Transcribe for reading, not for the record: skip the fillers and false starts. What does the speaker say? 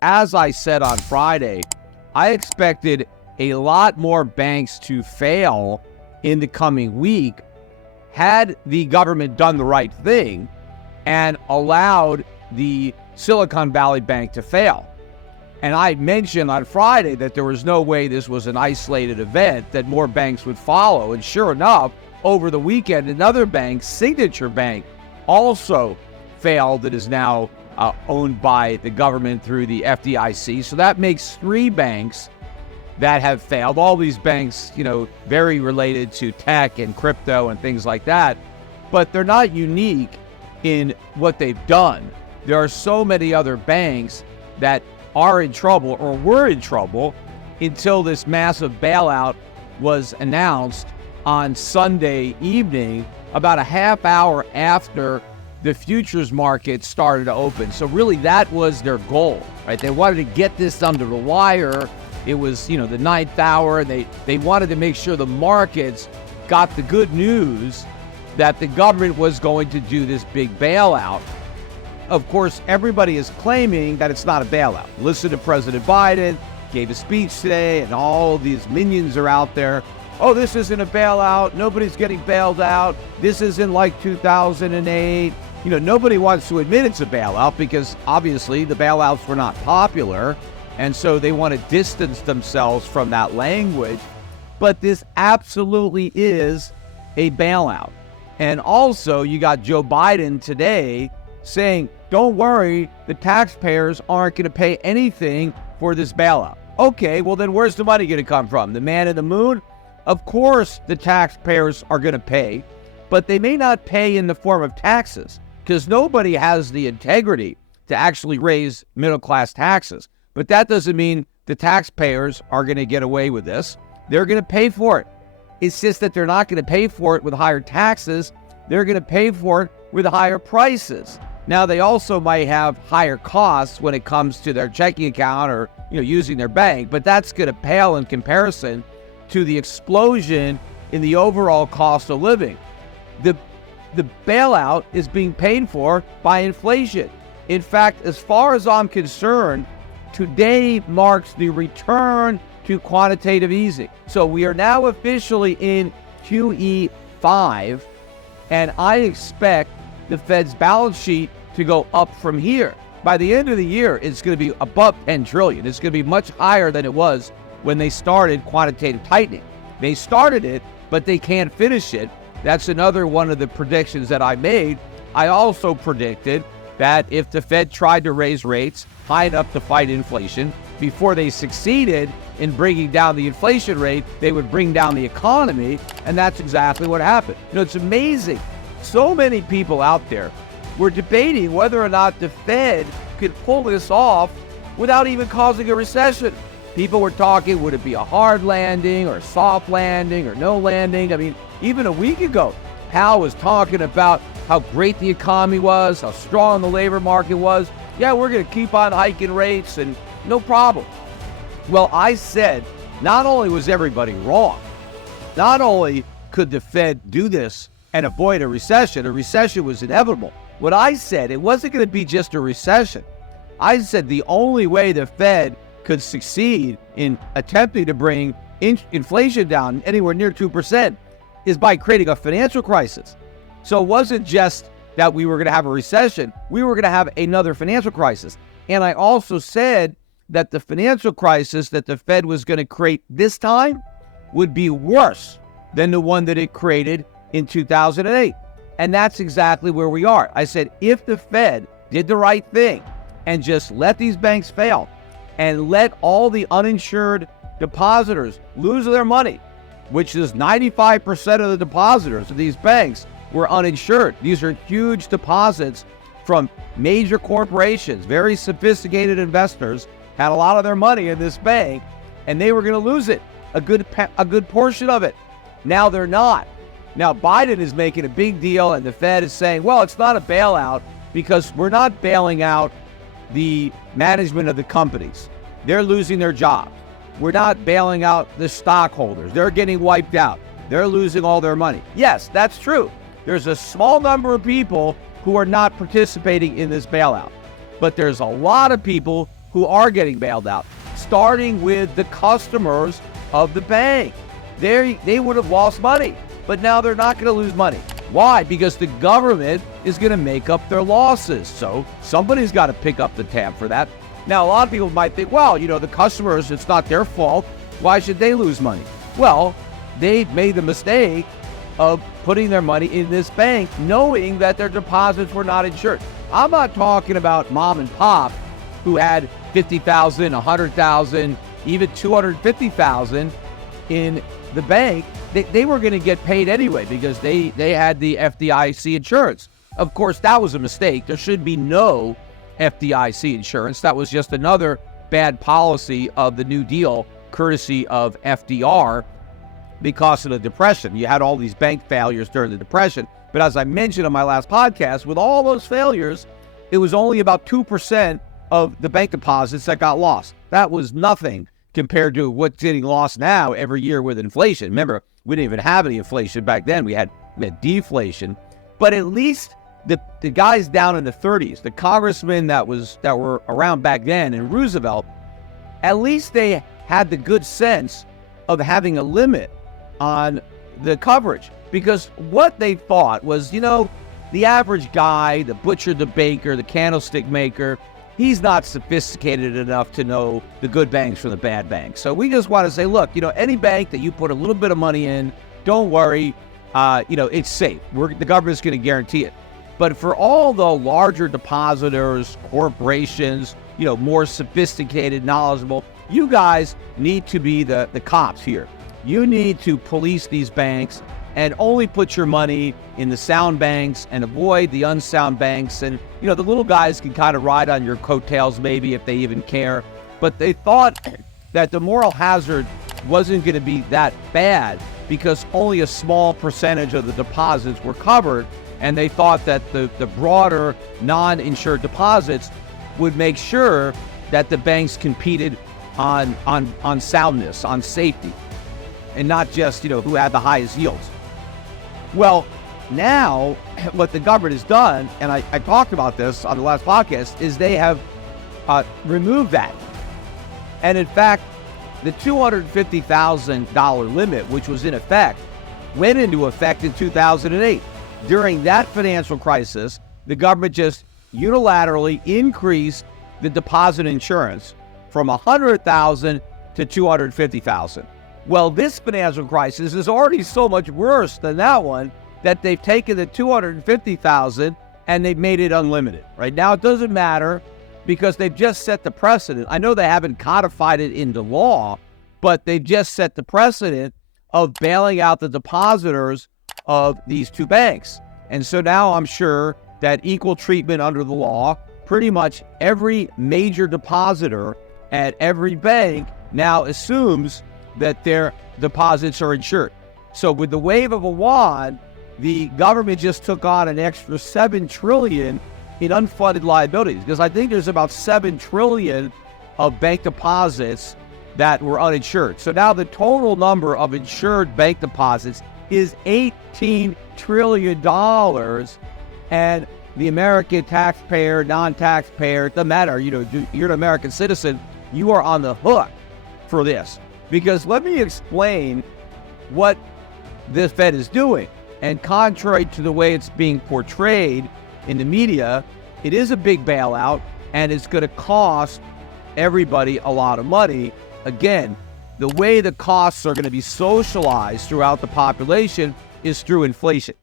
As I said on Friday, I expected a lot more banks to fail in the coming week had the government done the right thing and allowed the Silicon Valley Bank to fail. And I mentioned on Friday that there was no way this was an isolated event, that more banks would follow. And sure enough, over the weekend, another bank, Signature Bank, also failed, that is now owned by the government through the FDIC. So that makes 3 banks that have failed. All these banks, very related to tech and crypto and things like that, but they're not unique in what they've done. There are so many other banks that are in trouble or were in trouble until this massive bailout was announced on Sunday evening, about a half hour after the futures market started to open. So really that was their goal, right? They wanted to get this under the wire. It was, the 9th hour. They wanted to make sure the markets got the good news that the government was going to do this big bailout. Of course, everybody is claiming that it's not a bailout. Listen to President Biden, gave a speech today, and all these minions are out there. Oh, this isn't a bailout. Nobody's getting bailed out. This isn't like 2008. Nobody wants to admit it's a bailout because obviously the bailouts were not popular. And so they want to distance themselves from that language. But this absolutely is a bailout. And also you got Joe Biden today saying, don't worry, the taxpayers aren't going to pay anything for this bailout. Okay, well then where's the money going to come from? The man in the moon? Of course the taxpayers are going to pay, but they may not pay in the form of taxes because nobody has the integrity to actually raise middle-class taxes. But that doesn't mean the taxpayers are going to get away with this. They're going to pay for it. It's just that they're not going to pay for it with higher taxes. They're going to pay for it with higher prices. Now, they also might have higher costs when it comes to their checking account or using their bank, but that's going to pale in comparison to the explosion in the overall cost of living. The bailout is being paid for by inflation. In fact, as far as I'm concerned, today marks the return to quantitative easing. So we are now officially in QE5, and I expect the Fed's balance sheet to go up from here. By the end of the year, it's going to be above 10 trillion. It's going to be much higher than it was when they started quantitative tightening. They started it, but they can't finish it. That's another one of the predictions that I made. I also predicted that if the Fed tried to raise rates high enough to fight inflation, before they succeeded in bringing down the inflation rate, they would bring down the economy, and that's exactly what happened. It's amazing. So many people out there were debating whether or not the Fed could pull this off without even causing a recession. People were talking, would it be a hard landing or soft landing or no landing? I mean, even a week ago, Powell was talking about how great the economy was, how strong the labor market was. Yeah, we're going to keep on hiking rates and no problem. Well, I said, not only was everybody wrong, not only could the Fed do this and avoid a recession was inevitable. What I said, it wasn't going to be just a recession. I said the only way the Fed could succeed in attempting to bring inflation down anywhere near 2% is by creating a financial crisis. So it wasn't just that we were going to have a recession, we were going to have another financial crisis. And I also said that the financial crisis that the Fed was going to create this time would be worse than the one that it created in 2008. And that's exactly where we are. I said, if the Fed did the right thing and just let these banks fail and let all the uninsured depositors lose their money, which is 95% of the depositors of these banks were uninsured. These are huge deposits from major corporations, very sophisticated investors had a lot of their money in this bank, and they were going to lose it, a good portion of it. Now they're not. Now Biden is making a big deal, and the Fed is saying, well, it's not a bailout because we're not bailing out the management of the companies. They're losing their jobs. We're not bailing out the stockholders. They're getting wiped out. They're losing all their money. Yes, that's true. There's a small number of people who are not participating in this bailout. But there's a lot of people who are getting bailed out, starting with the customers of the bank. They would have lost money, but now they're not going to lose money. Why? Because the government is going to make up their losses. So somebody's got to pick up the tab for that. Now, a lot of people might think, well, the customers, it's not their fault. Why should they lose money? Well, they made the mistake of putting their money in this bank knowing that their deposits were not insured. I'm not talking about mom and pop who had $50,000, $100,000, even $250,000 in the bank. They were going to get paid anyway because they had the FDIC insurance. Of course, that was a mistake. There should be no FDIC insurance. That was just another bad policy of the New Deal, courtesy of FDR, because of the Depression. You had all these bank failures during the Depression. But as I mentioned on my last podcast, with all those failures, it was only about 2% of the bank deposits that got lost. That was nothing compared to what's getting lost now every year with inflation. Remember, we didn't even have any inflation back then. We had deflation. But at least the guys down in the 30s, the congressmen that were around back then, and Roosevelt, at least they had the good sense of having a limit on the coverage. Because what they thought was, the average guy, the butcher, the baker, the candlestick maker, he's not sophisticated enough to know the good banks from the bad banks. So we just want to say, look, any bank that you put a little bit of money in, don't worry, it's safe. The government's going to guarantee it. But for all the larger depositors, corporations, more sophisticated, knowledgeable, you guys need to be the cops here. You need to police these banks and only put your money in the sound banks and avoid the unsound banks. And, the little guys can kind of ride on your coattails maybe if they even care. But they thought that the moral hazard wasn't going to be that bad because only a small percentage of the deposits were covered. And they thought that the broader non-insured deposits would make sure that the banks competed on soundness, on safety, and not just, who had the highest yields. Well, now what the government has done, and I talked about this on the last podcast, is they have removed that. And in fact, the $250,000 limit, which was in effect, went into effect in 2008. During that financial crisis, the government just unilaterally increased the deposit insurance from $100,000 to $250,000. Well, this financial crisis is already so much worse than that one that they've taken the $250,000 and they've made it unlimited. Right now, it doesn't matter because they've just set the precedent. I know they haven't codified it into law, but they've just set the precedent of bailing out the depositors of these two banks. And so now I'm sure that equal treatment under the law, pretty much every major depositor at every bank now assumes that their deposits are insured. So with the wave of a wand, the government just took on an extra $7 trillion in unfunded liabilities, because I think there's about $7 trillion of bank deposits that were uninsured. So now the total number of insured bank deposits is $18 trillion, and the American taxpayer, non-taxpayer, it doesn't matter, you're an American citizen, you are on the hook for this. Because let me explain what the Fed is doing. And contrary to the way it's being portrayed in the media, it is a big bailout and it's going to cost everybody a lot of money. Again, the way the costs are going to be socialized throughout the population is through inflation.